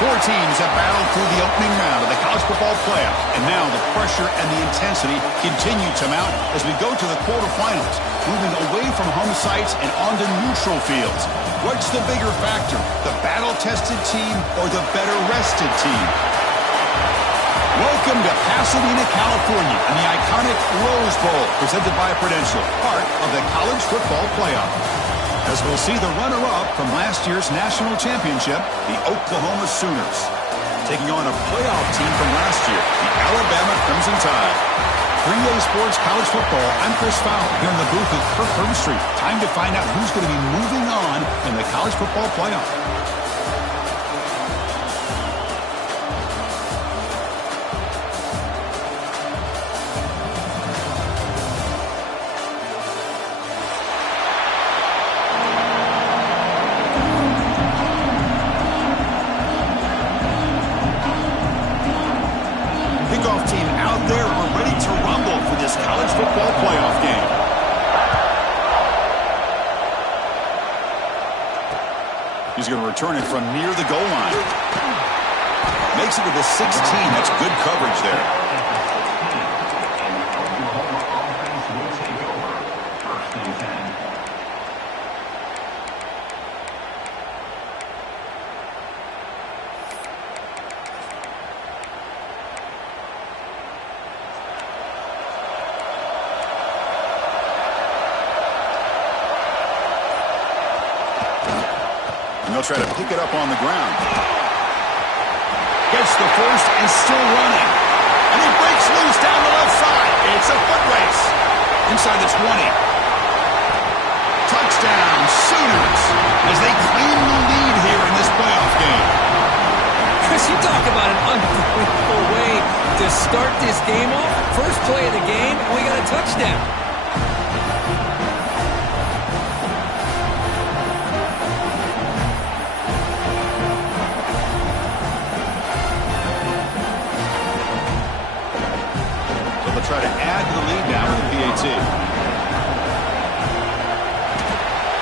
Four teams have battled through the opening round of the college football playoff, and now the pressure and the intensity continue to mount as we go to the quarterfinals, moving away from home sites and onto neutral fields. What's the bigger factor, the battle-tested team or the better-rested team? Welcome to Pasadena, California, and the iconic Rose Bowl, presented by Prudential, part of the college football playoff. As we'll see the runner-up from last year's national championship, the Oklahoma Sooners, taking on a playoff team from last year, the Alabama Crimson Tide. 3A Sports College Football, I'm Chris Fowler, here in the booth with Kirk Herbstreit. Time to find out who's going to be moving on in the college football playoff. Team out there are ready to rumble for this college football playoff game. He's going to return it from near the goal line. Makes it to the 16. That's good coverage there. And they'll try to pick it up on the ground. Gets the first and still running. And he breaks loose down the left side. It's a foot race. Inside the 20. Touchdown, Sooners, as they claim the lead here in this playoff game. Chris, you talk about an unbelievable way to start this game off. First play of the game, and we got a touchdown. Try to add to the lead now with the PAT.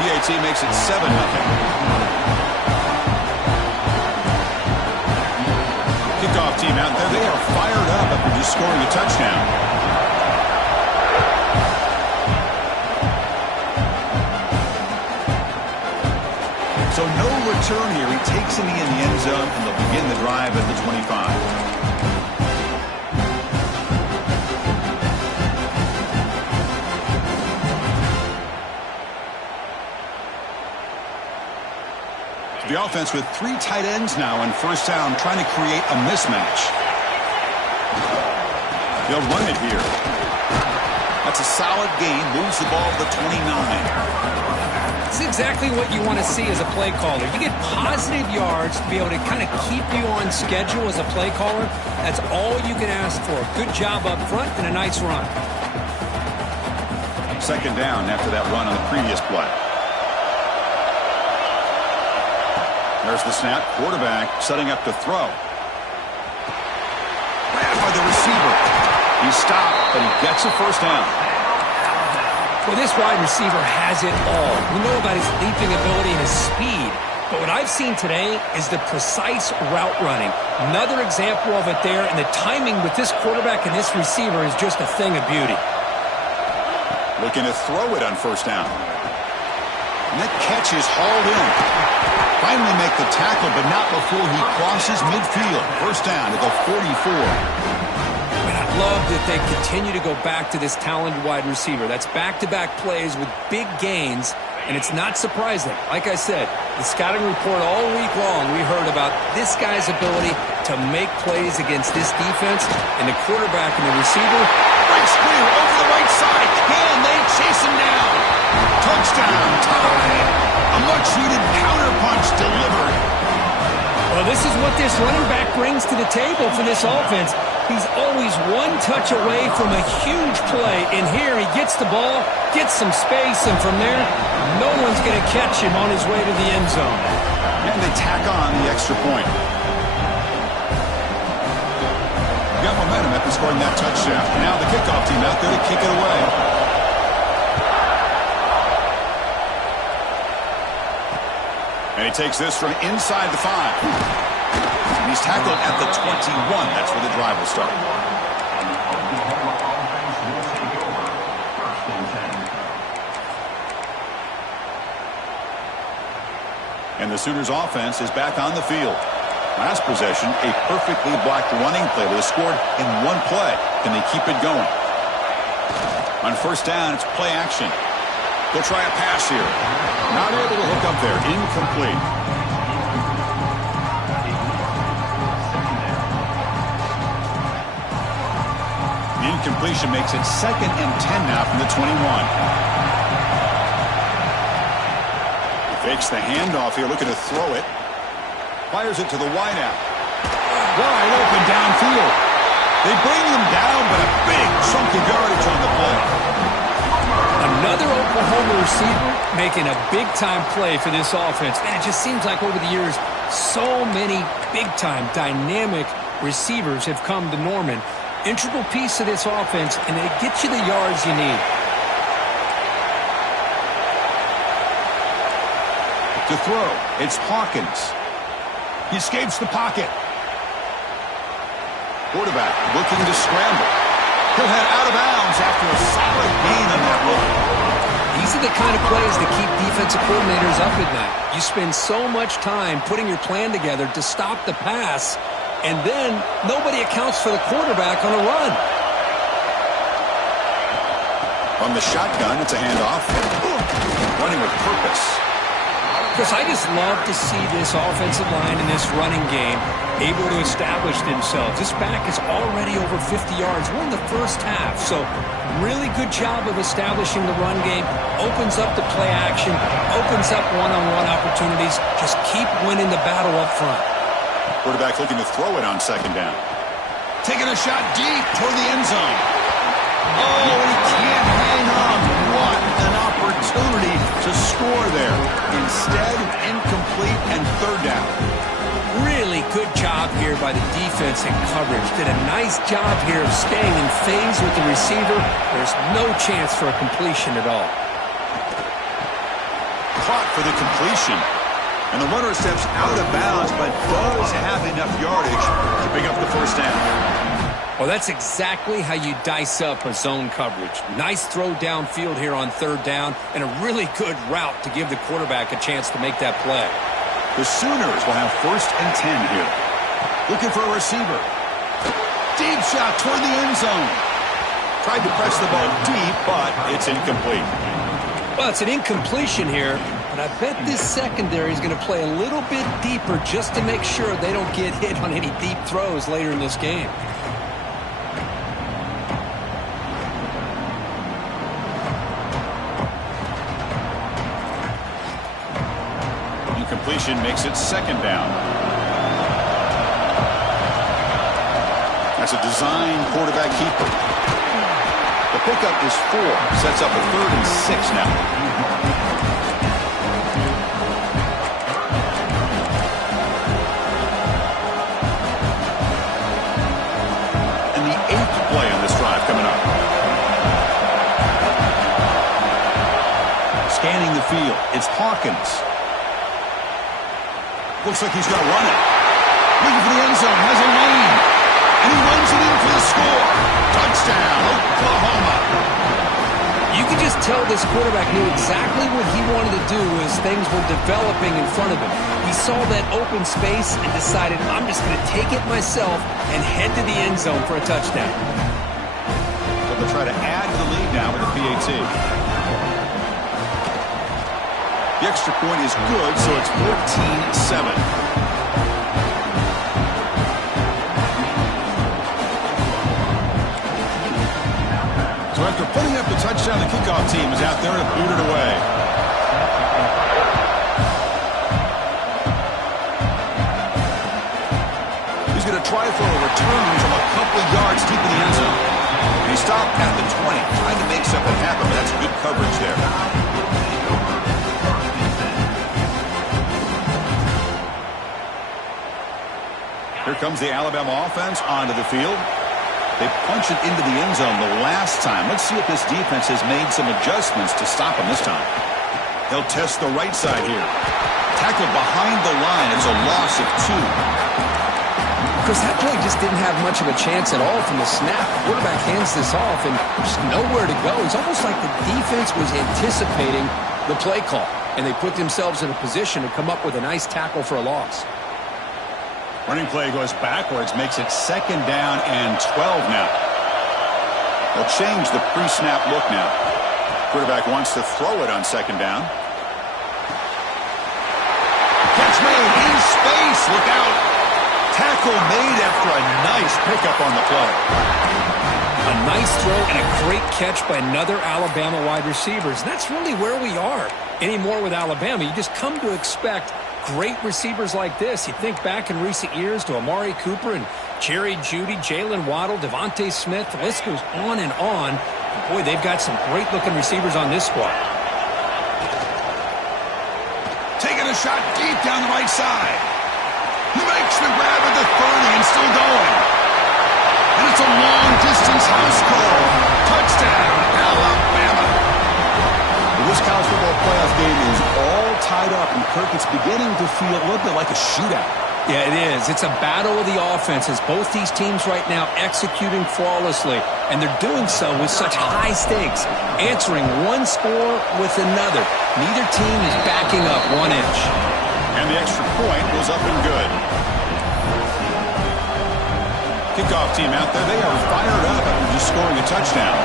PAT makes it 7-0. Kickoff team out there. They are fired up after just scoring a touchdown. So no return here. He takes it in the end zone, and they'll begin the drive at the 25. The offense with 3 tight ends now in first down, trying to create a mismatch. They'll run it here. That's a solid gain. Moves the ball to the 29. It's exactly what you want to see as a play caller. You get positive yards to be able to kind of keep you on schedule as a play caller. That's all you can ask for. Good job up front and a nice run. Second down after that run on the previous play. There's the snap. Quarterback setting up to throw. Grabbed by the receiver. He stopped, but he gets a first down. Well, this wide receiver has it all. We know about his leaping ability and his speed. But what I've seen today is the precise route running. Another example of it there, and the timing with this quarterback and this receiver is just a thing of beauty. Looking to throw it on first down. And that catch is hauled in. Finally make the tackle, but not before he crosses midfield. First down at the 44. And I love that they continue to go back to this talented wide receiver. That's back-to-back plays with big gains, and it's not surprising. Like I said, the scouting report all week long, we heard about this guy's ability to make plays against this defense, and the quarterback and the receiver. Breaks clear over the right side. Can they chase him down? Touchdown, tie. A much-needed counterpunch delivered. Well, this is what this running back brings to the table for this offense. He's always one touch away from a huge play. And here he gets the ball, gets some space, and from there, no one's going to catch him on his way to the end zone. And they tack on the extra point. Got momentum after scoring that touchdown. Now the kickoff team out there to kick it away. And he takes this from inside the 5. He's tackled at the 21. That's where the drive will start. And the Sooners offense is back on the field. Last possession, a perfectly blocked running play that was scored in one play. Can they keep it going? On first down, it's play action. They'll try a pass here. Not able to hook up there. Incomplete. The incompletion makes it 2nd and 10 now from the 21. Fakes the handoff here, looking to throw it. Fires it to the wideout. Wide open downfield. They bring them down, but a big chunk of yardage on the play. Another Oklahoma receiver making a big-time play for this offense. And it just seems like over the years, so many big-time, dynamic receivers have come to Norman. Integral piece of this offense, and it gets you the yards you need. To throw, it's Hawkins. He escapes the pocket. Quarterback looking to scramble. He'll head out of bounds after a solid gain on that run. These are the kind of plays that keep defensive coordinators up at night. You spend so much time putting your plan together to stop the pass, and then nobody accounts for the quarterback on a run. From the shotgun, it's a handoff. Running with purpose. Because I just love to see this offensive line and this running game able to establish themselves. This back is already over 50 yards. We're in the first half, so really good job of establishing the run game. Opens up the play action, opens up one-on-one opportunities. Just keep winning the battle up front. Quarterback looking to throw it on 2nd down. Taking a shot deep toward the end zone. Oh, he can't hang on. What an opportunity to score there. Instead, incomplete and 3rd down. Really good job here by the defense in coverage. Did a nice job here of staying in phase with the receiver. There's no chance for a completion at all. Caught for the completion. And the runner steps out of bounds, but does have enough yardage to pick up the 1st down. Well, that's exactly how you dice up a zone coverage. Nice throw downfield here on 3rd down, and a really good route to give the quarterback a chance to make that play. The Sooners will have 1st and 10 here. Looking for a receiver. Deep shot toward the end zone. Tried to press the ball deep, but it's incomplete. Well, it's an incompletion here, but I bet this secondary is going to play a little bit deeper just to make sure they don't get hit on any deep throws later in this game. Completion makes it 2nd down. That's a design quarterback keeper. The pickup is 4. Sets up a 3rd and 6 now. And the 8th play on this drive coming up. Scanning the field, it's Hawkins. Looks like he's going to run it. Looking for the end zone. Has a lane. And he runs it in for the score. Touchdown, Oklahoma. You could just tell this quarterback knew exactly what he wanted to do as things were developing in front of him. He saw that open space and decided, I'm just going to take it myself and head to the end zone for a touchdown. So they'll try to add to the lead now with the PAT. The extra point is good, so it's 14-7. So after putting up the touchdown, the kickoff team is out there to boot it away. He's going to try for a return from a couple of yards deep in the end zone. He stopped at the 20, trying to make something happen, but that's good coverage there. Here comes the Alabama offense onto the field. They punch it into the end zone the last time. Let's see if this defense has made some adjustments to stop them this time. They'll test the right side here. Tackled behind the line. It's a loss of 2. Chris, that play just didn't have much of a chance at all from the snap. The quarterback hands this off, and there's nowhere to go. It's almost like the defense was anticipating the play call, and they put themselves in a position to come up with a nice tackle for a loss. Running play goes backwards, makes it 2nd down and 12 now. They'll change the pre-snap look now. Quarterback wants to throw it on 2nd down. Catch made in space. Look out. Tackle made after a nice pickup on the play. A nice throw and a great catch by another Alabama wide receiver. And that's really where we are anymore with Alabama. You just come to expect great receivers like this. You think back in recent years to Amari Cooper and Jerry Jeudy, Jalen Waddle, Devontae Smith. The list goes on and on. And boy, they've got some great-looking receivers on this squad. Taking a shot deep down the right side. Makes the grab at the 30 and still going. And it's a long-distance house call. Touchdown, Alabama. This college football playoff game is all tied up, and Kirk, it's beginning to feel a little bit like a shootout. Yeah, it is. It's a battle of the offenses. Both these teams right now executing flawlessly, and they're doing so with such high stakes, answering one score with another. Neither team is backing up 1 inch. And the extra point was up and good. Kickoff team out there, they are fired up after just scoring a touchdown.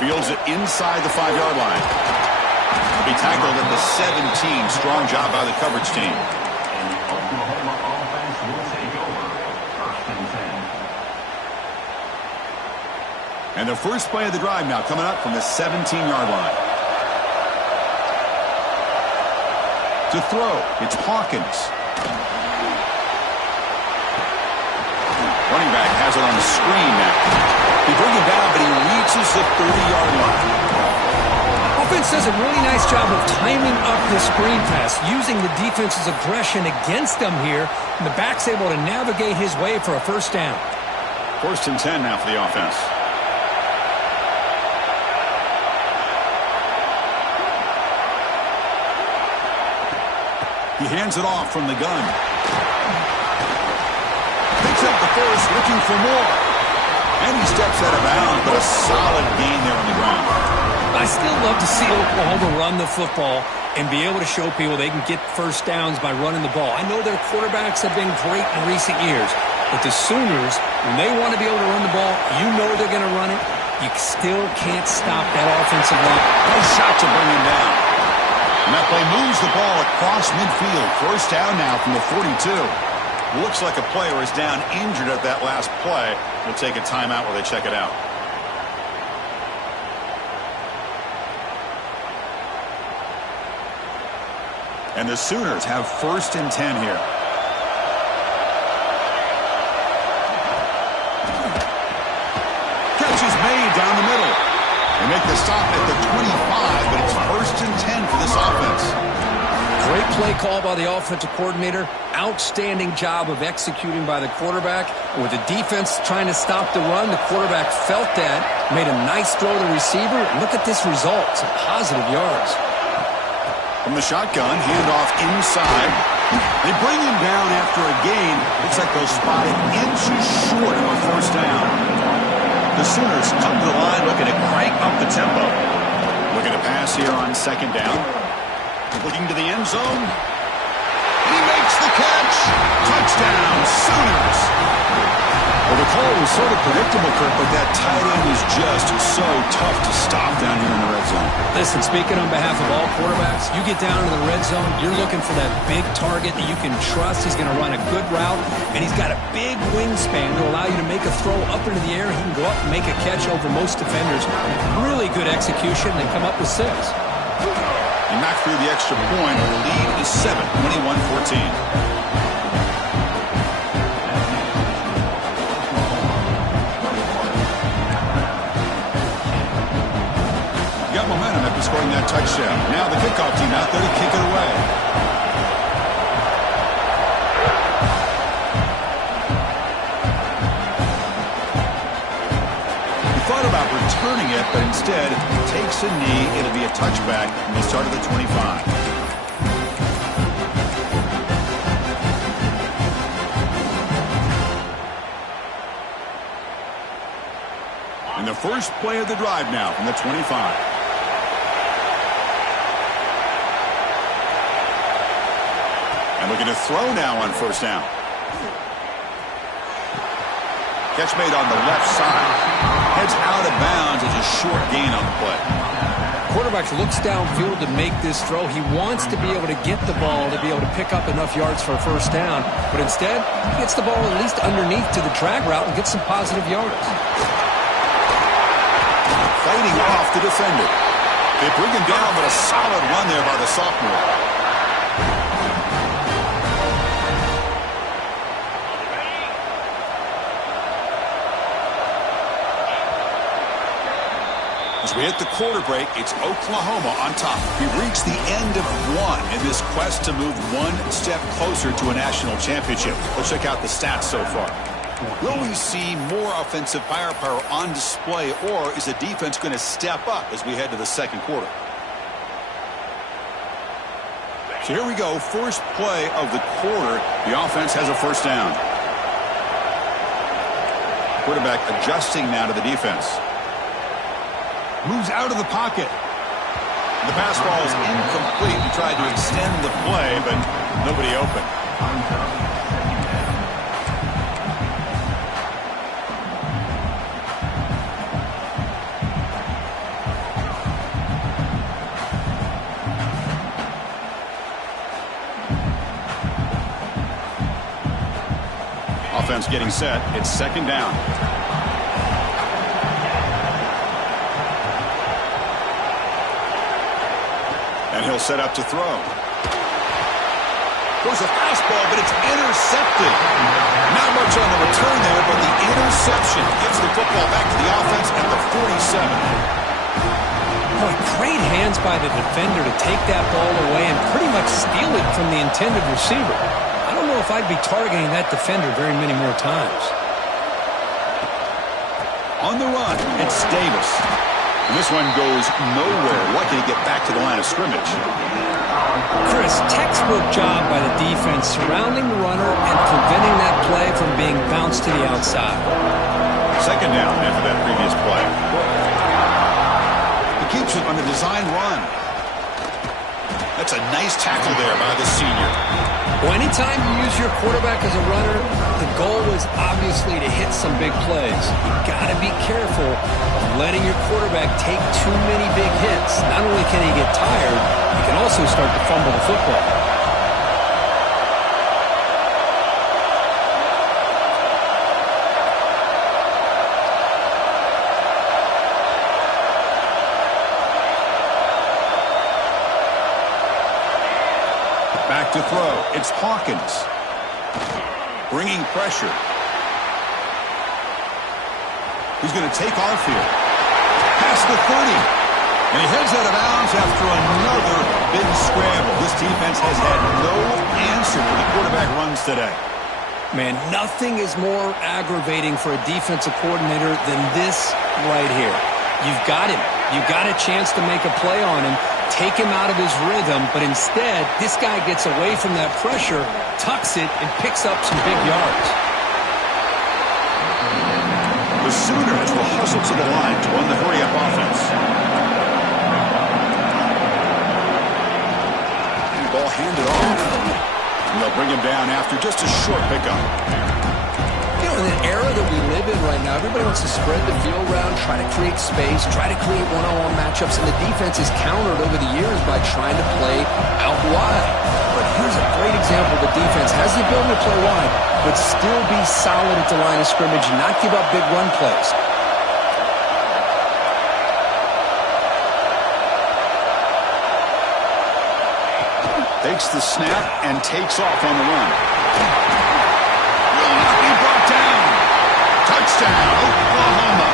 Fields it inside the 5-yard line. He'll be tackled at the 17. Strong job by the coverage team. Oklahoma offense will take over. 1st and 10. And the first play of the drive now coming up from the 17-yard line. To throw, it's Hawkins. Running back has it on the screen now. He brings him down, but he reaches the 30-yard line. Offense does a really nice job of timing up the screen pass, using the defense's aggression against them here, and the back's able to navigate his way for a 1st down. 1st and 10 now for the offense. He hands it off from the gun. Picks up the first, looking for more. And he steps out of bounds, but a solid gain there on the ground. I still love to see Oklahoma run the football and be able to show people they can get 1st downs by running the ball. I know their quarterbacks have been great in recent years, but the Sooners, when they want to be able to run the ball, you know they're going to run it. You still can't stop that offensive line. No shot to bring him down. And that play moves the ball across midfield. 1st down now from the 42. Looks like a player is down injured at that last play. We'll take a timeout while they check it out. And the Sooners have 1st and 10 here. Catch is made down the middle. They make the stop at the 25, but it's 1st and 10 for this offense. Great play call by the offensive coordinator. Outstanding job of executing by the quarterback. With the defense trying to stop the run, the quarterback felt that, made a nice throw to the receiver. Look at this result. Some positive yards. From the shotgun, handoff inside. They bring him down after a gain. Looks like they'll spot it inches short of a 1st down. The Sooners come to the line looking to crank up the tempo. Looking to pass here on 2nd down. Looking to the end zone. He makes the catch. Touchdown, Sooners. Well, the call was sort of predictable, Kirk, but that tight end is just so tough to stop down here in the red zone. Listen, speaking on behalf of all quarterbacks, you get down to the red zone, you're looking for that big target that you can trust. He's going to run a good route, and he's got a big wingspan to allow you to make a throw up into the air. He can go up and make a catch over most defenders. Really good execution, and come up with 6. And knock through the extra point. The lead is 7, 21-14. Got momentum after scoring that touchdown. Now the kickoff team out there to kick it away. He thought about returning it, but instead takes a knee. It'll be a touchback, and they start at the 25. first play of the drive now from the 25. And looking to throw now on first down. Catch made on the left side. Heads out of bounds as a short gain on the play. Quarterback looks downfield to make this throw. He wants to be able to get the ball to be able to pick up enough yards for a first down. But instead, he gets the ball at least underneath to the drag route and gets some positive yards. Fighting off the defender. They bring him down, but a solid run there by the sophomore. As we hit the quarter break, it's Oklahoma on top. We've reached the end of one in this quest to move one step closer to a national championship. Let's check out the stats so far. Will we see more offensive firepower on display, or is the defense going to step up as we head to the second quarter? So here we go. First play of the quarter. The offense has a first down. Quarterback adjusting now to the defense. Moves out of the pocket. The pass ball is incomplete. He tried to extend the play, but nobody open. Offense getting set. It's second down. And he'll set up to throw. Goes a fastball, but it's intercepted. Not much on the return there, but the interception gets the football back to the offense at the 47. Boy, great hands by the defender to take that ball away and pretty much steal it from the intended receiver. I don't know if I'd be targeting that defender very many more times. On the run, it's Davis. And this one goes nowhere. Lucky to get back to the line of scrimmage. Chris, textbook job by the defense surrounding the runner and preventing that play from being bounced to the outside. Second down after that previous play. He keeps it on the design run. That's a nice tackle there by the senior. Well, anytime you use your quarterback as a runner, the goal is obviously to hit some big plays. You've got to be careful of letting your quarterback take too many big hits. Not only can he get tired, he can also start to fumble the football. Back to throw. It's Hawkins. Bringing pressure. He's going to take off here. Past the 30. And he heads out of bounds after another big scramble. This defense has had no answer for the quarterback runs today. Man, nothing is more aggravating for a defensive coordinator than this right here. You've got him. You've got a chance to make a play on him. Take him out of his rhythm, but instead, this guy gets away from that pressure, tucks it, and picks up some big yards. The Sooners will hustle to the line to run the hurry-up offense. And the ball handed off. And they'll bring him down after just a short pickup. You know, in the era that we live in right now, everybody wants to spread the field around, try to create space, try to create one-on-one matchups, and the defense is countered over the years by trying to play out wide. But here's a great example. The defense has the ability to play wide, but still be solid at the line of scrimmage and not give up big run plays. Takes the snap and takes off on the run. Will not be brought down. Touchdown, Oklahoma.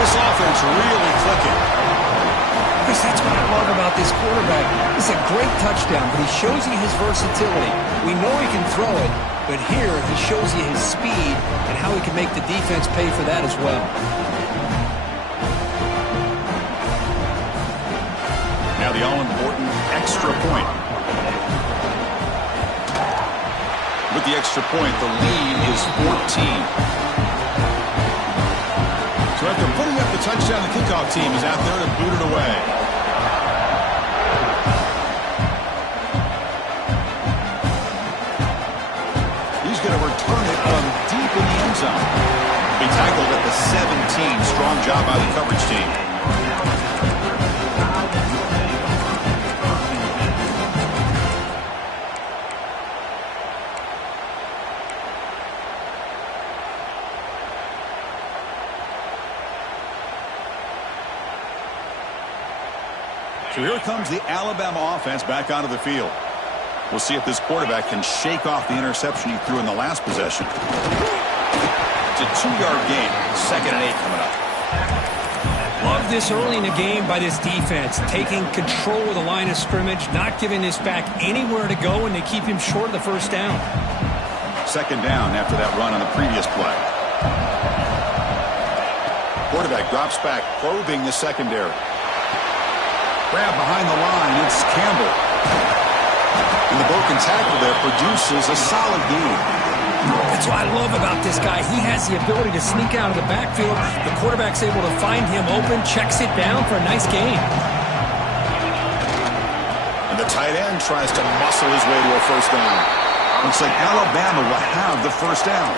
This offense really clicking. Chris, that's what I love about this quarterback. It's a great touchdown, but he shows you his versatility. We know he can throw it, but here he shows you his speed and how he can make the defense pay for that as well. Now the all-important extra point. With the extra point, the lead is 14. So after putting up the touchdown, the kickoff team is out there to boot it away. He's going to return it from deep in the end zone. He tackled at the 17. Strong job by the coverage team. So here comes the Alabama offense back onto the field. We'll see if this quarterback can shake off the interception he threw in the last possession. It's a 2-yard gain. 2nd and 8 coming up. Love this early in the game by this defense, taking control of the line of scrimmage, not giving this back anywhere to go, and they keep him short of the first down. 2nd down after that run on the previous play. Quarterback drops back, probing the secondary. Grab behind the line, it's Campbell. And the broken tackle there produces a solid gain. That's what I love about this guy. He has the ability to sneak out of the backfield. The quarterback's able to find him open, checks it down for a nice gain. And the tight end tries to muscle his way to a first down. Looks like Alabama will have the first down.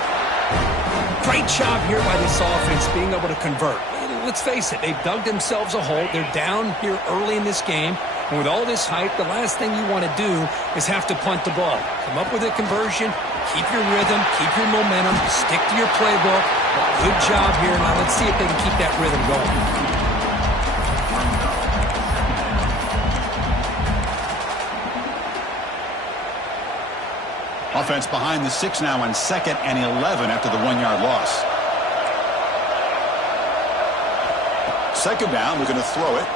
Great job here by this offense being able to convert. Let's face it, they've dug themselves a hole. They're down here early in this game. And with all this hype, the last thing you want to do is have to punt the ball. Come up with a conversion, keep your rhythm, keep your momentum, stick to your playbook. Good job here. Now let's see if they can keep that rhythm going. Offense behind the 6 now on 2nd and 11 after the 1-yard loss. 2nd down, we're going to throw it.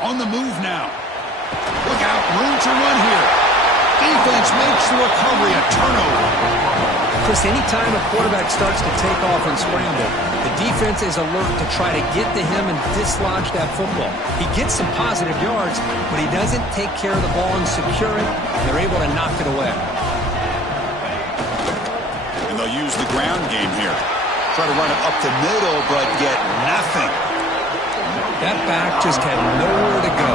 On the move now. Look out, room to run here. Defense makes the recovery, a turnover. Chris, anytime a quarterback starts to take off and scramble, the defense is alert to try to get to him and dislodge that football. He gets some positive yards, but he doesn't take care of the ball and secure it, and they're able to knock it away. And they'll use the ground game here. Try to run it up the middle, but get nothing. That back just had nowhere to go.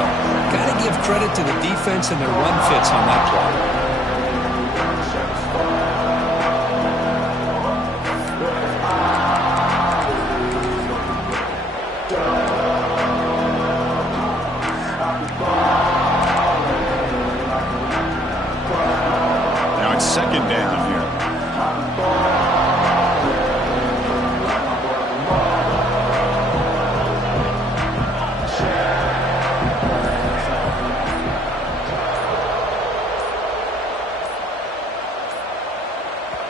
Got to give credit to the defense and their run fits on that play. Now it's 2nd down here.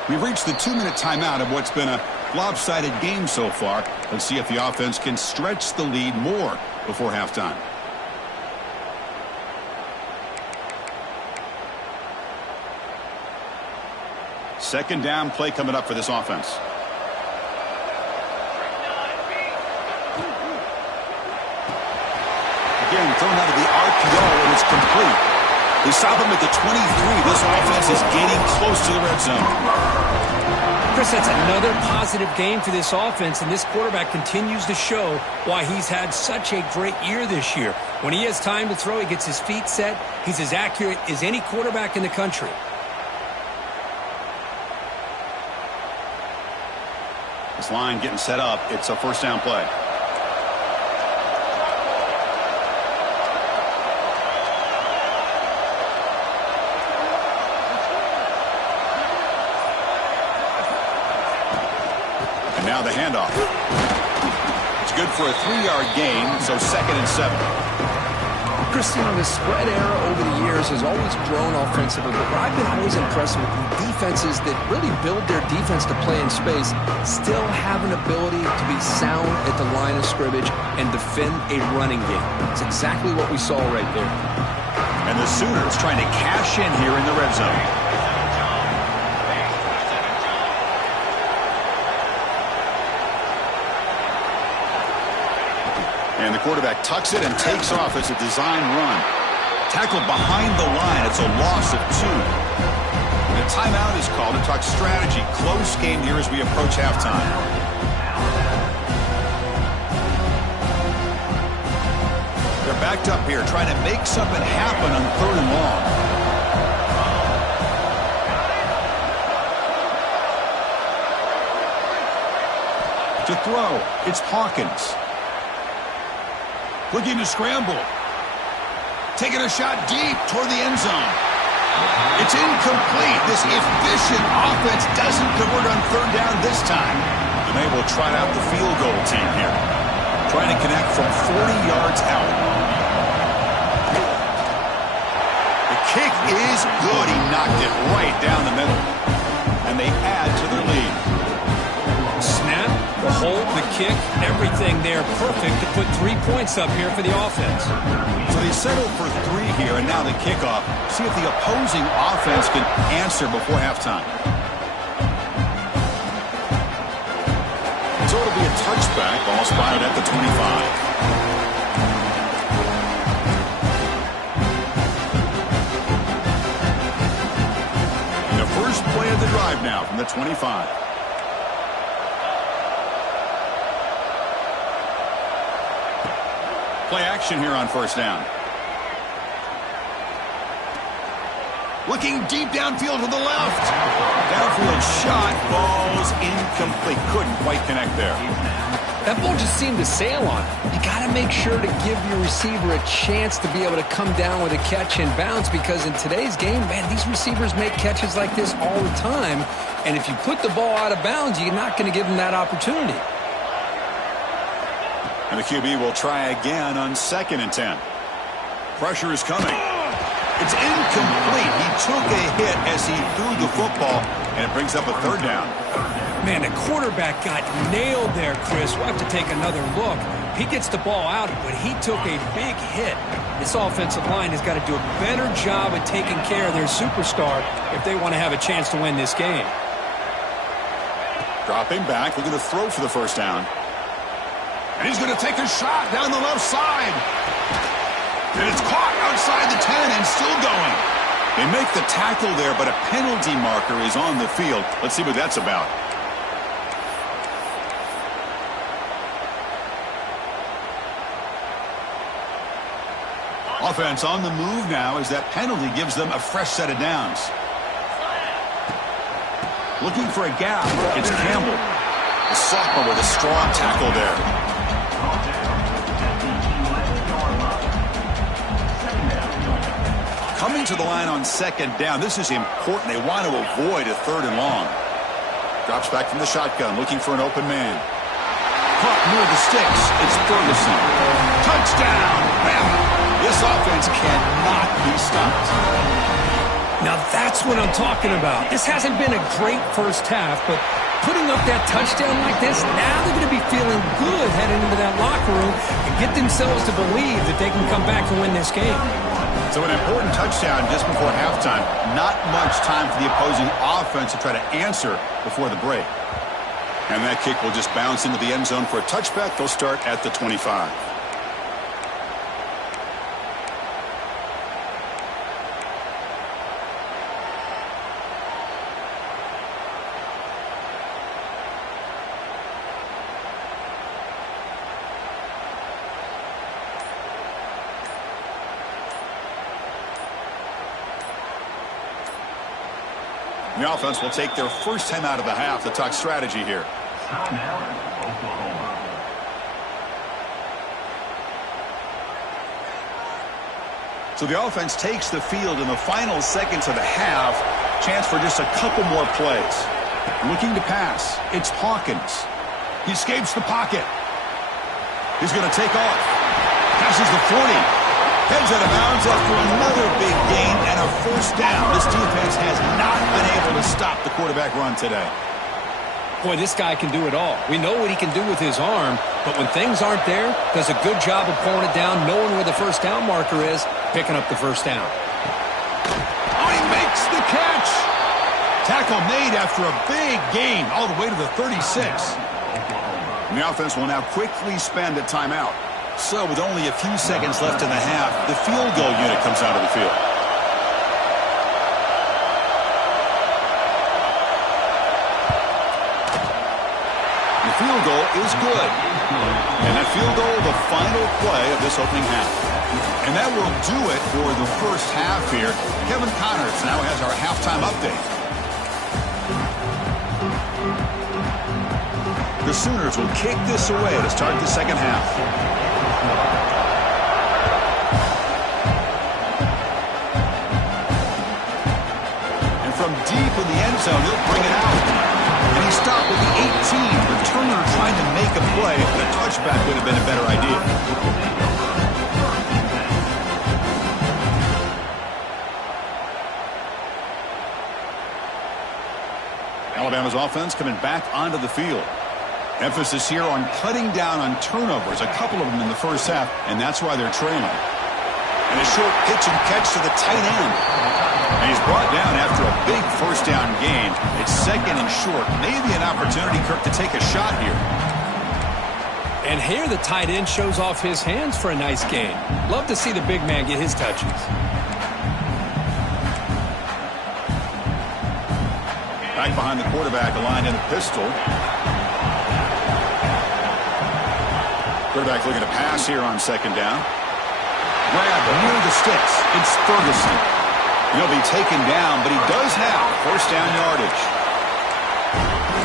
We've reached the 2-minute timeout of what's been a lopsided game so far. Let's see if the offense can stretch the lead more before halftime. Second down play coming up for this offense. Again, thrown out of the RPO, and it's complete. They stop him at the 23. This offense is getting close to the red zone. Chris, that's another positive game for this offense, and this quarterback continues to show why he's had such a great year this year. When he has time to throw, he gets his feet set. He's as accurate as any quarterback in the country. This line getting set up. It's a first down play. Now the handoff. It's good for a 3-yard gain, so 2nd and 7. Christian, the spread era over the years has always grown offensively, but I've been always impressed with the defenses that really build their defense to play in space, still have an ability to be sound at the line of scrimmage and defend a running game. It's exactly what we saw right there. And the Sooners trying to cash in here in the red zone. And the quarterback tucks it and takes off as a design run. Tackled behind the line. It's a loss of 2. And a timeout is called to talk strategy. Close game here as we approach halftime. They're backed up here trying to make something happen on 3rd and long. To throw, it's Hawkins. Looking to scramble. Taking a shot deep toward the end zone. It's incomplete. This efficient offense doesn't convert on 3rd down this time. And they will try out the field goal team here. Trying to connect from 40 yards out. The kick is good. He knocked it right down the middle. And they add to their lead. Snap, the hold, the kick, everything there perfect to put 3 points up here for the offense. So they settled for 3 here, and now the kickoff. See if the opposing offense can answer before halftime. So it'll be a touchback, ball spotted at the 25. The first play of the drive now from the 25. Play action here on 1st down. Looking deep downfield to the left. Downfield shot, ball's incomplete. Couldn't quite connect there. That ball just seemed to sail on it. You got to make sure to give your receiver a chance to be able to come down with a catch and bounce, because in today's game, man, these receivers make catches like this all the time. And if you put the ball out of bounds, you're not going to give them that opportunity. And the QB will try again on 2nd and 10. Pressure is coming. It's incomplete. He took a hit as he threw the football, and it brings up a 3rd down. Man, the quarterback got nailed there, Chris. We'll have to take another look. He gets the ball out, but he took a big hit. This offensive line has got to do a better job of taking care of their superstar if they want to have a chance to win this game. Dropping back, looking to throw for the 1st down. And he's going to take a shot down the left side. And it's caught outside the 10 and still going. They make the tackle there, but a penalty marker is on the field. Let's see what that's about. Offense on the move now as that penalty gives them a fresh set of downs. Looking for a gap. It's Campbell. The sophomore with a strong tackle there. Coming to the line on 2nd down. This is important. They want to avoid a 3rd and long. Drops back from the shotgun, looking for an open man. Caught near the sticks. It's Ferguson. Touchdown! Bama! This offense cannot be stopped. Now that's what I'm talking about. This hasn't been a great first half, but putting up that touchdown like this, now they're going to be feeling good heading into that locker room and get themselves to believe that they can come back and win this game. So an important touchdown just before halftime. Not much time for the opposing offense to try to answer before the break. And that kick will just bounce into the end zone for a touchback. They'll start at the 25. The offense will take their first time out of the half to talk strategy here. So the offense takes the field in the final seconds of the half. Chance for just a couple more plays. Looking to pass. It's Hawkins. He escapes the pocket. He's going to take off. Passes the 40. Heads out of bounds after another big gain and a 1st down. This defense has not been able to stop the quarterback run today. Boy, this guy can do it all. We know what he can do with his arm, but when things aren't there, does a good job of pulling it down, knowing where the 1st down marker is, picking up the 1st down. Oh, he makes the catch. Tackle made after a big gain all the way to the 36. And the offense will now quickly spend a timeout. So with only a few seconds left in the half, the field goal unit comes out of the field. The field goal is good. And that field goal, the final play of this opening half. And that will do it for the first half here. Kevin Connors now has our halftime update. The Sooners will kick this away to start the second half. And from deep in the end zone, he'll bring it out. And he stopped with the 18. Returner trying to make a play, but a touchback would have been a better idea. Alabama's offense coming back onto the field. Emphasis here on cutting down on turnovers, a couple of them in the first half, and that's why they're trailing. And a short pitch and catch to the tight end. And he's brought down after a big first down gain. It's second and short. Maybe an opportunity, Kirk, to take a shot here. And here the tight end shows off his hands for a nice gain. Love to see the big man get his touches. Back behind the quarterback, aligned in a pistol. Quarterback looking to pass here on second down. Grab near the sticks. It's Ferguson. He'll be taken down, but he does have first down yardage.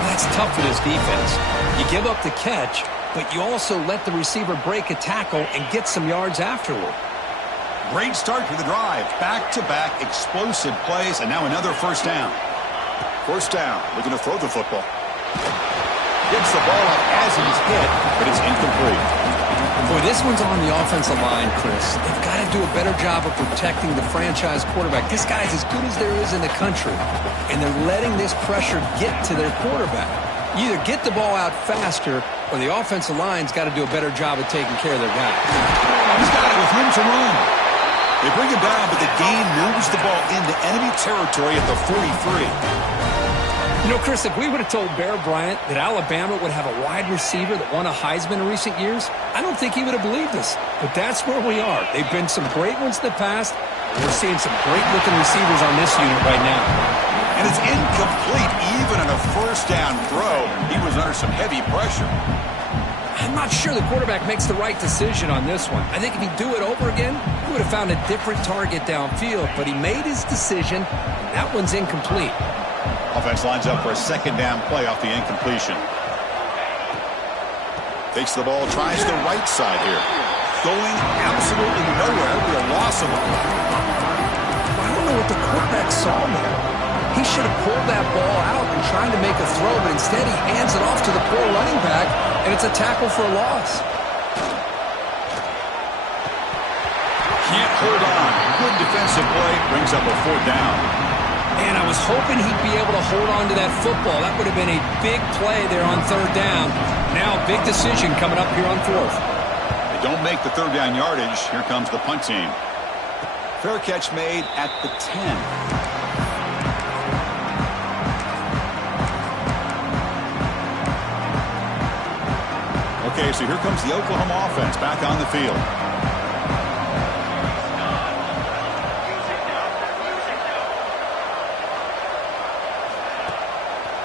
That's tough for this defense. You give up the catch, but you also let the receiver break a tackle and get some yards afterward. Great start to the drive. Back-to-back explosive plays, and now another first down. First down, looking to throw the football. Gets the ball up as he's hit, but it's incomplete. Boy, this one's on the offensive line, Chris. They've got to do a better job of protecting the franchise quarterback. This guy's as good as there is in the country, and they're letting this pressure get to their quarterback. You either get the ball out faster, or the offensive line's got to do a better job of taking care of their guy. He's got it with room to run. They bring him down, but the gain moves the ball into enemy territory at the 43. You know, Chris, if we would have told Bear Bryant that Alabama would have a wide receiver that won a Heisman in recent years, I don't think he would have believed us. But that's where we are. They've been some great ones in the past. We're seeing some great-looking receivers on this unit right now. And it's incomplete even on a first down throw. He was under some heavy pressure. I'm not sure the quarterback makes the right decision on this one. I think if he'd do it over again, he would have found a different target downfield. But he made his decision. That one's incomplete. Offense lines up for a second down play off the incompletion. Takes the ball, tries the right side here. Going absolutely nowhere with a loss of it. I don't know what the quarterback saw there. He should have pulled that ball out and trying to make a throw, but instead he hands it off to the poor running back, and it's a tackle for a loss. Can't hold on. Good defensive play, brings up a fourth down. And I was hoping he'd be able to hold on to that football. That would have been a big play there on third down. Now a big decision coming up here on fourth. They don't make the third down yardage. Here comes the punt team. Fair catch made at the 10. Okay, so here comes the Oklahoma offense back on the field.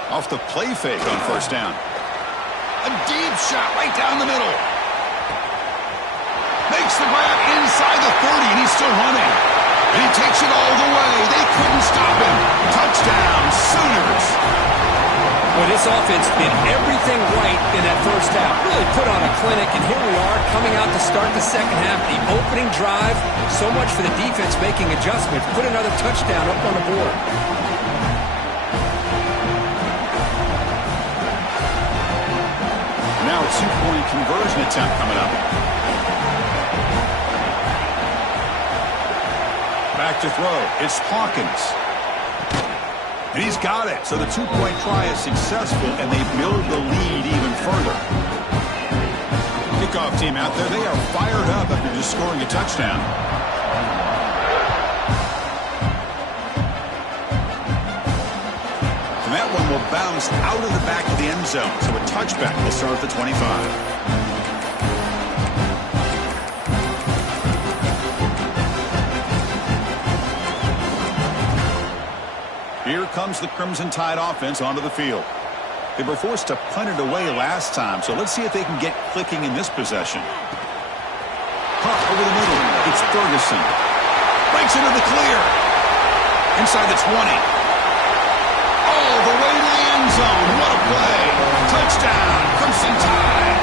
Off the play fake on first down. A deep shot right down the middle. Makes the grab inside the 30, and he's still running. And he takes it all the way. They couldn't stop him. Touchdown, Sooners. Well, this offense did everything right in that first half. Really put on a clinic, and here we are coming out to start the second half. The opening drive, so much for the defense making adjustments. Put another touchdown up on the board. Now a two-point conversion attempt coming up. Back to throw. It's Hawkins. And he's got it. So the two-point try is successful, and they build the lead even further. Kickoff team out there. They are fired up after just scoring a touchdown. And that one will bounce out of the back of the end zone. So a touchback will start at the 25. Here comes the Crimson Tide offense onto the field. They were forced to punt it away last time, so let's see if they can get clicking in this possession. Punt over the middle. It's Ferguson. Breaks into the clear. Inside the 20. All the way to the end zone. What a play. Touchdown. Crimson Tide.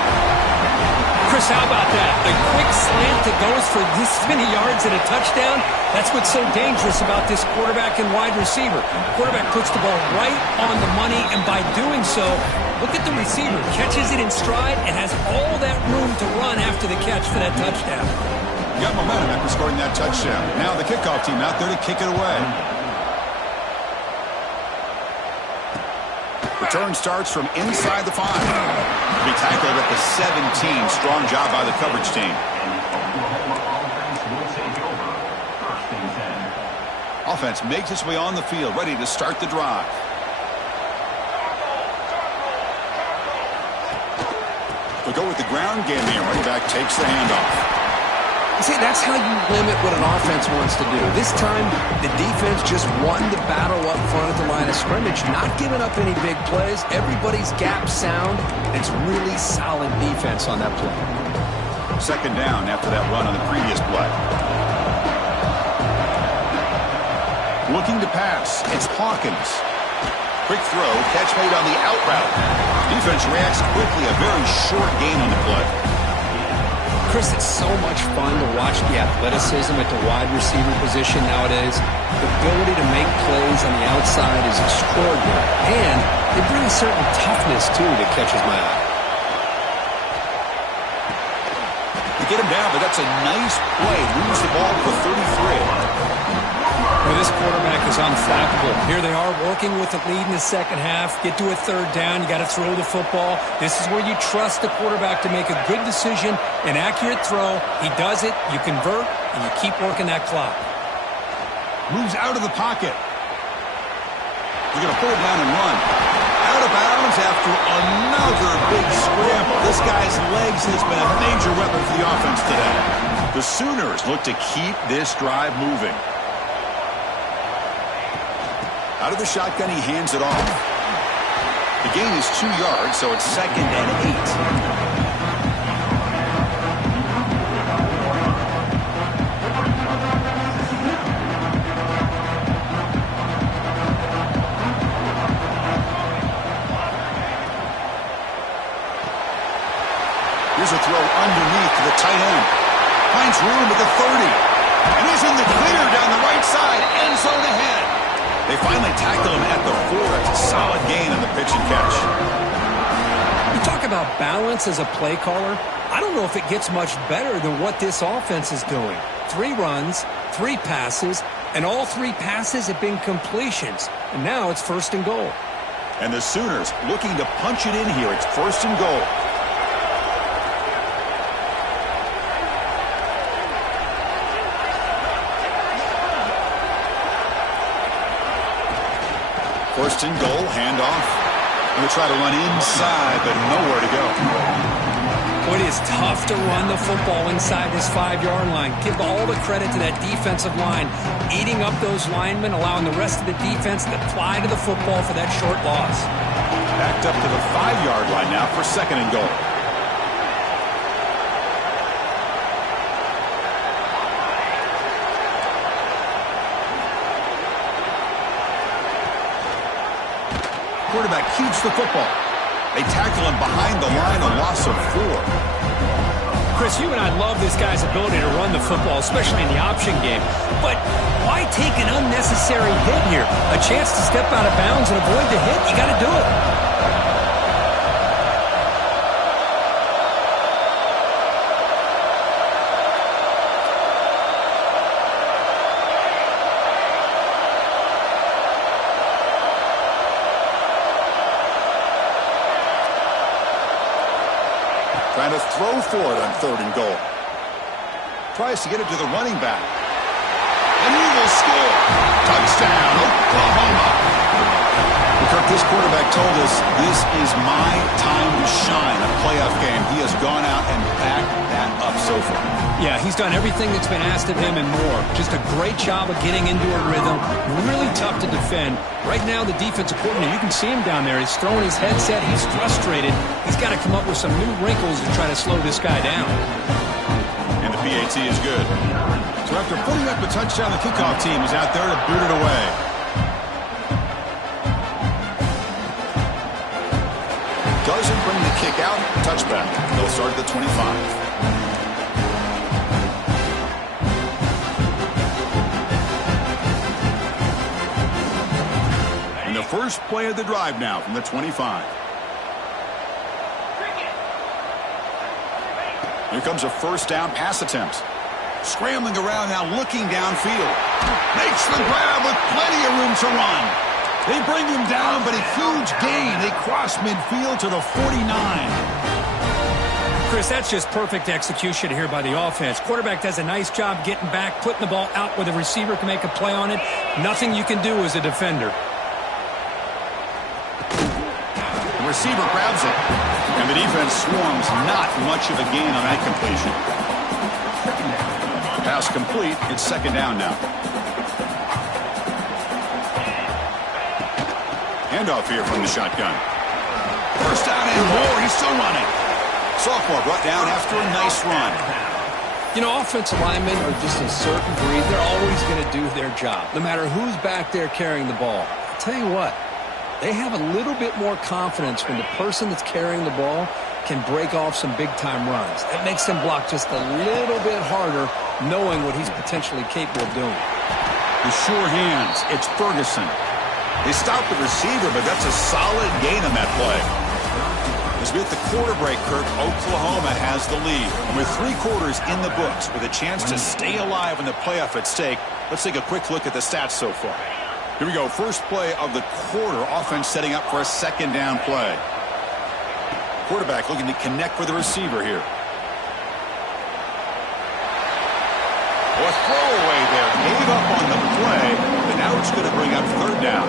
Chris, how about that? A quick slant that goes for this many yards and a touchdown. That's what's so dangerous about this quarterback and wide receiver. Quarterback puts the ball right on the money, and by doing so, look at the receiver. Catches it in stride and has all that room to run after the catch for that touchdown. Got momentum after scoring that touchdown. Now the kickoff team out there to kick it away. Return starts from inside the 5. Be tackled at the 17. Strong job by the coverage team. Offense makes its way on the field, ready to start the drive. We go with the ground game here. Running back takes the handoff. You see, that's how you limit what an offense wants to do. This time, the defense just won the battle up front at the line of scrimmage, not giving up any big plays. Everybody's gap sound. It's really solid defense on that play. Second down after that run on the previous play. Looking to pass. It's Hawkins. Quick throw. Catch made on the out route. Defense reacts quickly. A very short gain on the play. Chris, it's so much fun to watch the athleticism at the wide receiver position nowadays. The ability to make plays on the outside is extraordinary. And they bring a certain toughness, too, that catches my eye. They get him down, but that's a nice play. Moves the ball for 33. Well, this quarterback is unflappable. Here they are working with the lead in the second half. Get to a third down. You got to throw the football. This is where you trust the quarterback to make a good decision, an accurate throw. He does it, you convert, and you keep working that clock. Moves out of the pocket. They're going to pull it down and run. Out of bounds after another big scramble. This guy's legs has been a major weapon for the offense today. The Sooners look to keep this drive moving. Out of the shotgun, he hands it off. The gain is 2 yards, so it's 2nd and 8. Here's a throw underneath to the tight end. Finds room at the 30. And he's in the clear down the right side. End zone ahead. They finally tackle him at the 4. It's a solid gain on the pitch and catch. You talk about balance as a play caller. I don't know if it gets much better than what this offense is doing. 3 runs, 3 passes, and all 3 passes have been completions. And now it's 1st and goal. And the Sooners looking to punch it in here. It's 1st and goal. First and goal, handoff. Going to try to run inside, but nowhere to go. It is tough to run the football inside this 5-yard line. Give all the credit to that defensive line, eating up those linemen, allowing the rest of the defense to fly to the football for that short loss. Backed up to the 5-yard line now for 2nd and goal. Quarterback keeps the football. They tackle him behind the line, a loss of 4. Chris, you and I love this guy's ability to run the football, especially in the option game. But why take an unnecessary hit here? A chance to step out of bounds and avoid the hit, you got to do it. Trying to throw for it on 3rd and goal. Tries to get it to the running back. And he will score. Touchdown, Oklahoma. Kirk, this quarterback told us this is my time to shine. A playoff game. He has gone out and backed that up so far. Yeah, he's done everything that's been asked of him and more. Just a great job of getting into a rhythm. Really tough to defend. Right now, the defensive coordinator, you can see him down there. He's throwing his headset. He's frustrated. He's got to come up with some new wrinkles to try to slow this guy down. And the PAT is good. So after putting up a touchdown, the kickoff team is out there to boot it away. Doesn't bring the kick out. Touchback. They'll start at the 25. And the first play of the drive now from the 25. Here comes a first down pass attempt. Scrambling around now, looking downfield. Makes the grab with plenty of room to run. They bring him down, but a huge gain. They cross midfield to the 49. Chris, that's just perfect execution here by the offense. Quarterback does a nice job getting back, putting the ball out where the receiver can make a play on it. Nothing you can do as a defender. The receiver grabs it, and the defense swarms. Not much of a gain on that completion. Pass complete. It's second down now. Handoff here from the shotgun. First down and more. He's still running. Sophomore brought down after a nice run. You know, offensive linemen are just a certain breed. They're always going to do their job, no matter who's back there carrying the ball. I'll tell you what, they have a little bit more confidence when the person that's carrying the ball can break off some big-time runs. That makes them block just a little bit harder, knowing what he's potentially capable of doing. With sure hands, it's Ferguson. They stopped the receiver, but that's a solid gain on that play. As we hit the quarter break, Kirk, Oklahoma has the lead. And with 3 quarters in the books, with a chance to stay alive in the playoff at stake, let's take a quick look at the stats so far. Here we go. First play of the quarter. Offense setting up for a second down play. Quarterback looking to connect with the receiver here. A throwaway there. Gave up on the play, but now it's going to bring up third down.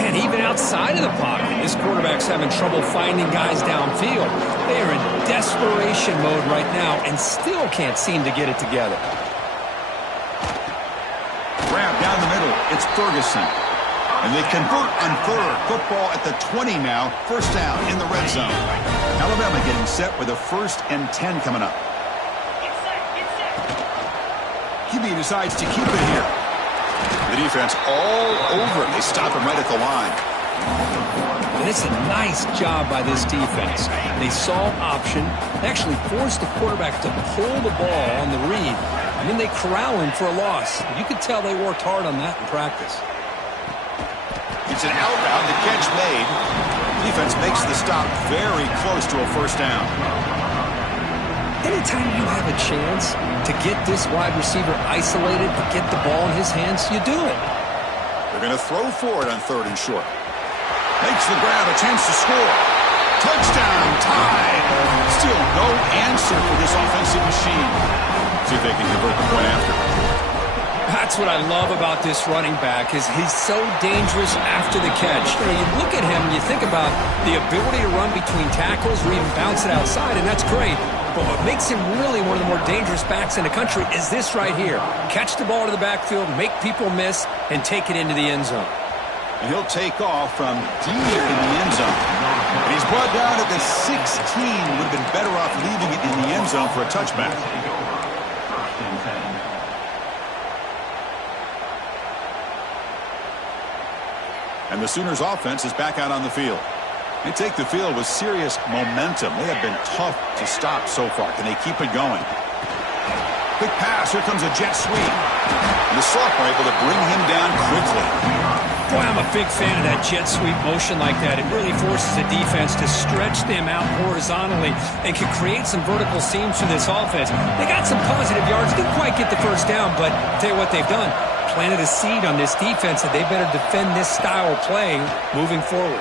And even outside of the pocket, this quarterback's having trouble finding guys downfield. They are in desperation mode right now and still can't seem to get it together. Grab down the middle. It's Ferguson. And they convert on third. Football at the 20 now. First down in the red zone. Alabama getting set with a 1st and 10 coming up. QB decides to keep it here. The defense all over it. They stop him right at the line. And it's a nice job by this defense. They saw option, actually forced the quarterback to pull the ball on the read, and then they corral him for a loss. You could tell they worked hard on that in practice. It's an outbound. The catch made. Defense makes the stop very close to a first down. Anytime you have a chance to get this wide receiver isolated, to get the ball in his hands, you do it. They're going to throw for it on 3rd and short. Makes the grab, a chance to score. Touchdown, tied. Still no answer for this offensive machine. See if they can convert the point after. That's what I love about this running back is he's so dangerous after the catch. You know, you look at him and you think about the ability to run between tackles or even bounce it outside, and that's great. But what makes him really one of the more dangerous backs in the country is this right here. Catch the ball to the backfield, make people miss, and take it into the end zone. And he'll take off from deep in the end zone. And he's brought down at the 16. Would have been better off leaving it in the end zone for a touchback. And the Sooners offense is back out on the field. They take the field with serious momentum. They have been tough to stop so far. Can they keep it going? Quick pass. Here comes a jet sweep. And the sophomore able to bring him down quickly. Boy, I'm a big fan of that jet sweep motion like that. It really forces the defense to stretch them out horizontally and can create some vertical seams for this offense. They got some positive yards. Didn't quite get the first down, but I'll tell you what they've done. Planted a seed on this defense that they better defend this style of play moving forward.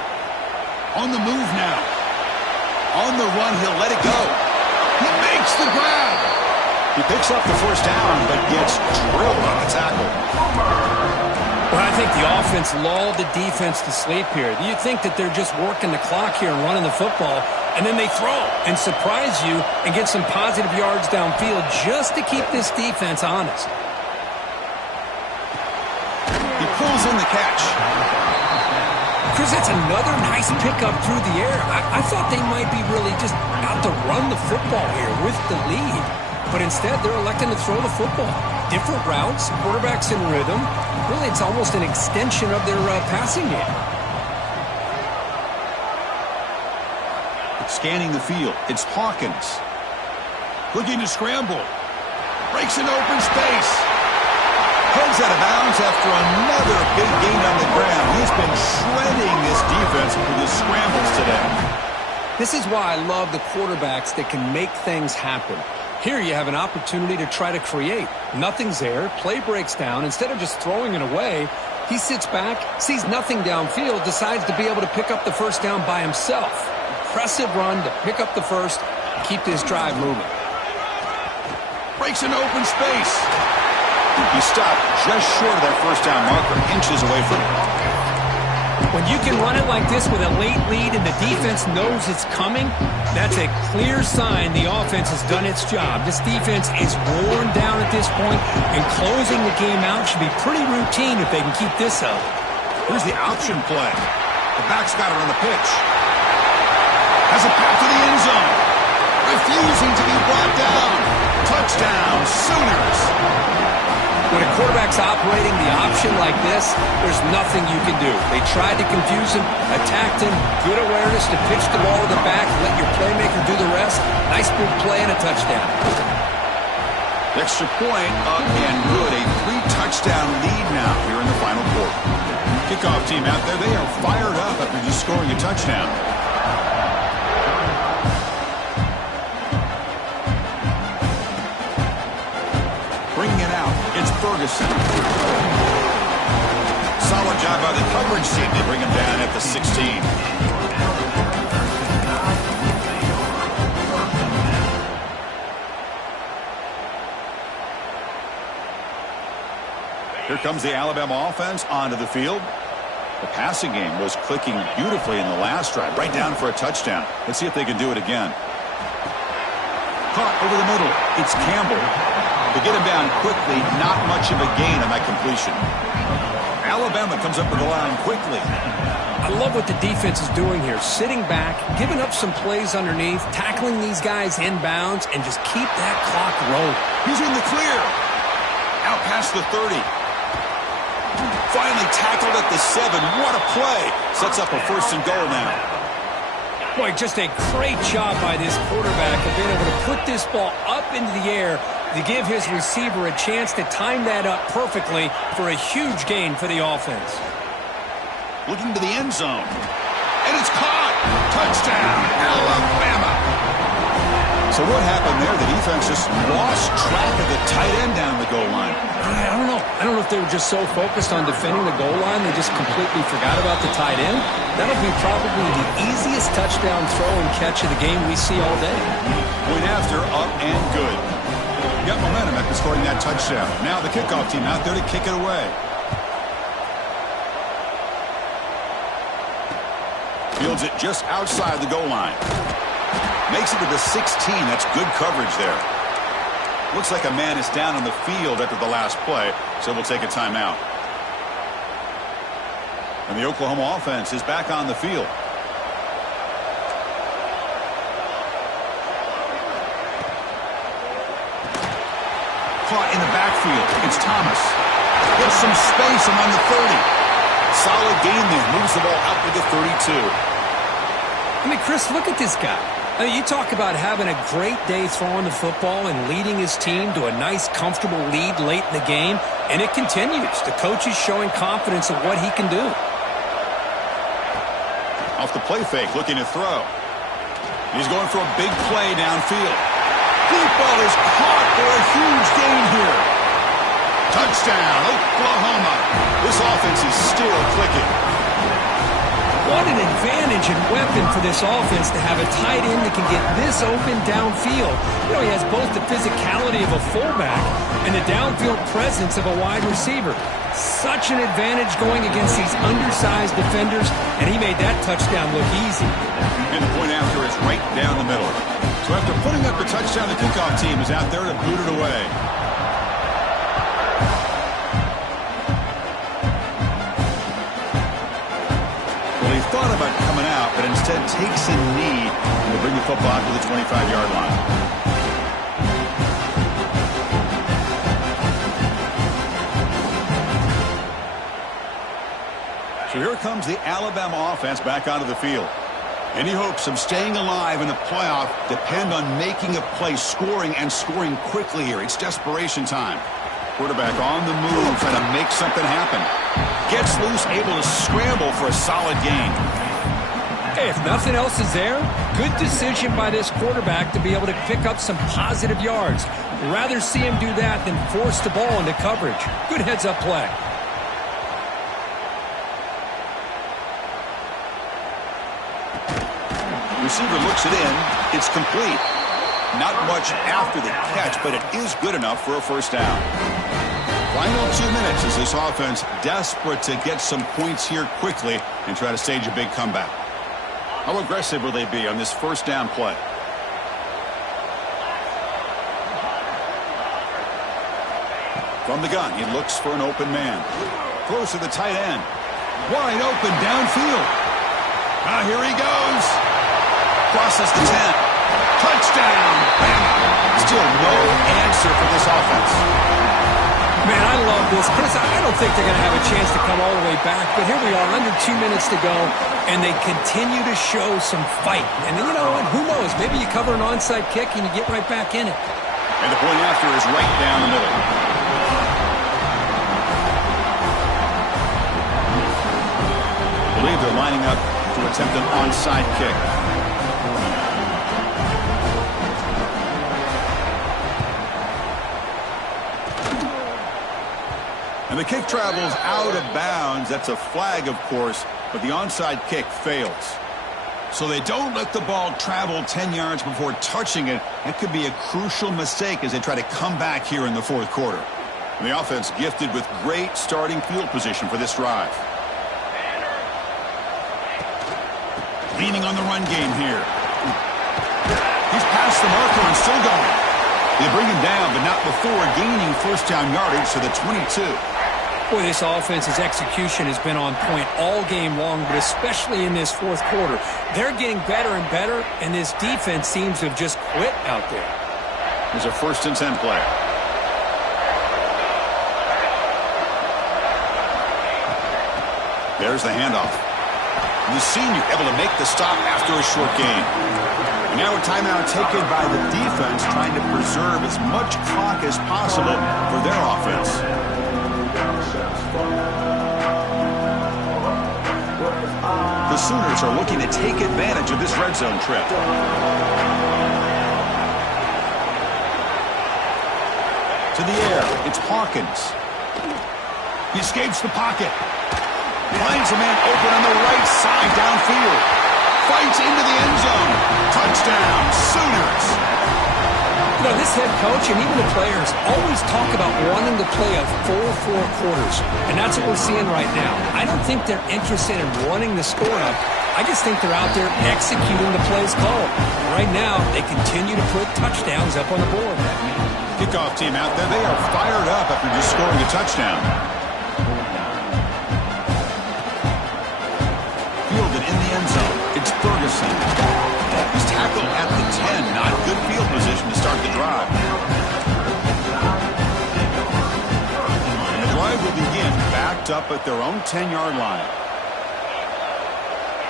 On the move now. On the run, he'll let it go. He makes the grab. He picks up the first down, but gets drilled on the tackle. Well, I think the offense lulled the defense to sleep here. You think that they're just working the clock here and running the football, and then they throw and surprise you and get some positive yards downfield just to keep this defense honest. He pulls in the catch. Chris, that's another nice pickup through the air. I thought they might be really just out to run the football here with the lead. but instead they're electing to throw the football. Different routes, quarterbacks in rhythm. Really, it's almost an extension of their passing game. Scanning the field, it's Hawkins. Looking to scramble. Breaks an open space. Heads out of bounds after another big gain on the ground. He's been shredding this defense with his scrambles today. This is why I love the quarterbacks that can make things happen. Here you have an opportunity to try to create. Nothing's there. Play breaks down. Instead of just throwing it away, he sits back, sees nothing downfield, decides to be able to pick up the first down by himself. Impressive run to pick up the first, keep this drive moving. Breaks an open space. He stopped just short of that first down marker, inches away from it. When you can run it like this with a late lead and the defense knows it's coming, that's a clear sign the offense has done its job. This defense is worn down at this point, and closing the game out should be pretty routine if they can keep this up. Here's the option play. The back's got it on the pitch. Has a path to the end zone. Refusing to be brought down. Touchdown, Sooners. When a quarterback's operating the option like this, there's nothing you can do. They tried to confuse him, attacked him, good awareness to pitch the ball to the back, let your playmaker do the rest. Nice big play and a touchdown. Extra point up and good. A 3-touchdown lead now here in the final quarter. Kickoff team out there, they are fired up after just scoring a touchdown. Bringing it out, it's Ferguson. Solid job by the coverage team. They bring him down at the 16. Here comes the Alabama offense onto the field. The passing game was clicking beautifully in the last drive, right down for a touchdown. Let's see if they can do it again. Caught over the middle. It's Campbell. To get him down quickly, not much of a gain on that completion. Alabama comes up with the line quickly. I love what the defense is doing here. Sitting back, giving up some plays underneath, tackling these guys inbounds, and just keep that clock rolling. He's in the clear. Out past the 30. Finally tackled at the 7. What a play. Sets up a 1st and goal now. Boy, just a great job by this quarterback of being able to put this ball up into the air to give his receiver a chance to time that up perfectly for a huge gain for the offense. Looking to the end zone. And it's caught. Touchdown, Alabama. So what happened there? The defense just lost track of the tight end down the goal line. I don't know. I don't know if they were just so focused on defending the goal line they just completely forgot about the tight end. That'll be probably the easiest touchdown throw and catch of the game we see all day. Point after, up and good. Got momentum after scoring that touchdown. Now the kickoff team out there to kick it away. Fields it just outside the goal line. Makes it to the 16. That's good coverage there. Looks like a man is down on the field after the last play, so we'll take a timeout. And the Oklahoma offense is back on the field. Caught in the backfield. It's Thomas. Gets some space among the 30. Solid gain there. Moves the ball out to the 32. I mean, Chris, look at this guy. I mean, you talk about having a great day throwing the football and leading his team to a nice, comfortable lead late in the game, and it continues. The coach is showing confidence of what he can do. Off the play fake, looking to throw. He's going for a big play downfield. Deep ball is caught for a huge gain here. Touchdown, Oklahoma. This offense is still clicking. What an advantage and weapon for this offense to have a tight end that can get this open downfield. You know, he has both the physicality of a fullback and the downfield presence of a wide receiver. Such an advantage going against these undersized defenders, and he made that touchdown look easy. And the point after is right down the middle. So after putting up the touchdown, the kickoff team is out there to boot it away. Well, he thought about coming out, but instead takes a knee to bring the football out to the 25-yard line. So here comes the Alabama offense back onto the field. Any hopes of staying alive in the playoff depend on making a play, scoring, and scoring quickly here. It's desperation time. Quarterback on the move, trying to make something happen. Gets loose, able to scramble for a solid gain. Hey, if nothing else is there, good decision by this quarterback to be able to pick up some positive yards. Rather see him do that than force the ball into coverage. Good heads-up play. Receiver looks it in. It's complete. Not much after the catch, but it is good enough for a first down. Final 2 minutes as this offense desperate to get some points here quickly and try to stage a big comeback. How aggressive will they be on this first down play? From the gun, he looks for an open man. Throws to the tight end. Wide open downfield. Here he goes. Crosses the 10. Touchdown. Still no answer for this offense. Man, I love this. Chris, I don't think they're going to have a chance to come all the way back, but here we are, under 2 minutes to go, and they continue to show some fight. And you know what? Who knows? Maybe you cover an onside kick and you get right back in it. And the point after is right down the middle. I believe they're lining up to attempt an onside kick. And the kick travels out of bounds. That's a flag, of course, but the onside kick fails. So they don't let the ball travel 10 yards before touching it. That could be a crucial mistake as they try to come back here in the fourth quarter. And the offense gifted with great starting field position for this drive. Leaning on the run game here. He's past the marker and still going. They bring him down, but not before gaining first down yardage to the 22. Boy, this offense's execution has been on point all game long, but especially in this fourth quarter. They're getting better and better, and this defense seems to have just quit out there. There's a 1st and 10 play. There's the handoff. The senior able to make the stop after a short gain. And now a timeout taken by the defense, trying to preserve as much clock as possible for their offense. The Sooners are looking to take advantage of this red zone trip. To the air, it's Hawkins. He escapes the pocket. Finds a man open on the right side downfield. Fights into the end zone. Touchdown, Sooners. You know, this head coach and even the players always talk about wanting to play a full 4 quarters, and that's what we're seeing right now. I don't think they're interested in running the score up. I just think they're out there executing the plays called. Right now, they continue to put touchdowns up on the board. Kickoff team out there. They are fired up after just scoring a touchdown. Fielded in the end zone. It's Ferguson. He's tackled at the 10. Not good field position to start the drive. And the drive will begin backed up at their own 10-yard line.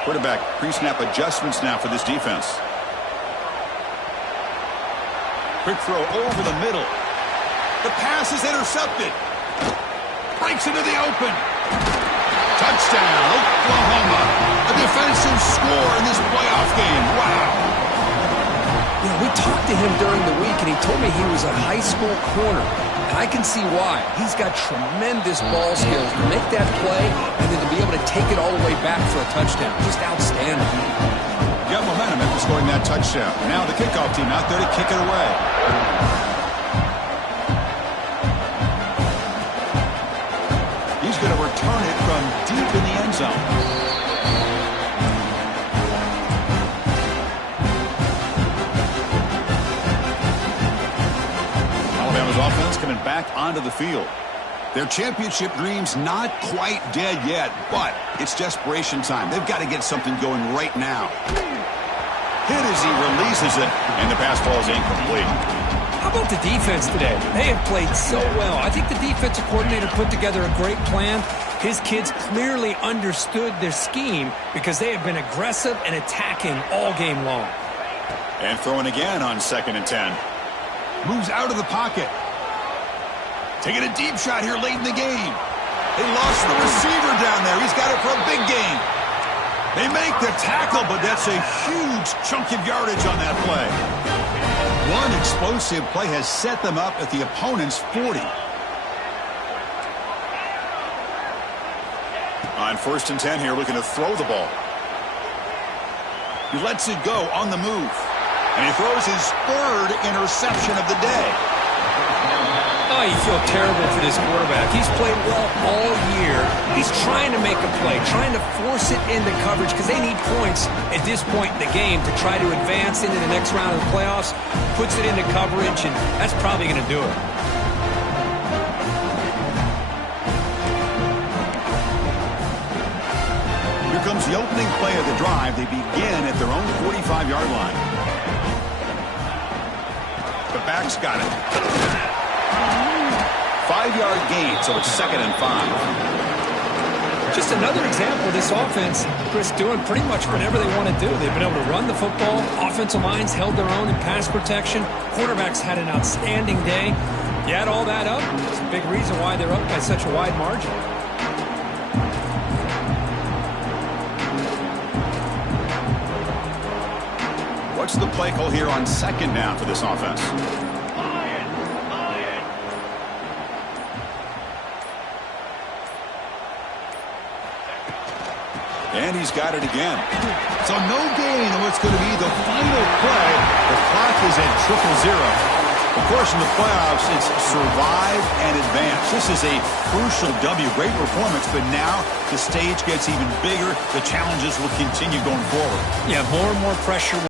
Quarterback pre-snap adjustments now for this defense. Quick throw over the middle. The pass is intercepted. Breaks into the open. Touchdown, Oklahoma. A defensive score in this playoff game. Wow. You know, we talked to him during the week, and he told me he was a high school corner. And I can see why. He's got tremendous ball skills to make that play and then to be able to take it all the way back for a touchdown. Just outstanding. Got momentum after scoring that touchdown. Now the kickoff team out there to kick it away. He's going to return it from deep in the end zone. Alabama's offense coming back onto the field. Their championship dreams not quite dead yet, but it's desperation time. They've got to get something going right now. Hit as he releases it, and the pass falls incomplete. I How about the defense today? They have played so well. I think the defensive coordinator put together a great plan. His kids clearly understood their scheme because they have been aggressive and attacking all game long. And throwing again on 2nd and 10. Moves out of the pocket. Taking a deep shot here late in the game. They lost the receiver down there. He's got it for a big gain. They make the tackle, but that's a huge chunk of yardage on that play. One explosive play has set them up at the opponent's 40. On 1st and 10 here, looking to throw the ball. He lets it go on the move. And he throws his 3rd interception of the day. Oh, you feel terrible for this quarterback. He's played well all year. He's trying to make a play, trying to force it into coverage because they need points at this point in the game to try to advance into the next round of the playoffs. Puts it into coverage, and that's probably going to do it. Here comes the opening play of the drive. They begin at their own 45-yard line. The back's got it. 5-yard gain, so it's 2nd and 5. Just another example of this offense, Chris, doing pretty much whatever they want to do. They've been able to run the football. Offensive lines held their own in pass protection. Quarterbacks had an outstanding day. You add all that up, it's a big reason why they're up by such a wide margin. What's the play call here on 2nd down for this offense? And he's got it again. So no gain on what's going to be the final play. The clock is at 0-0. Of course, in the playoffs, it's survive and advance. This is a crucial W. Great performance, but now the stage gets even bigger. The challenges will continue going forward. Yeah, more and more pressure.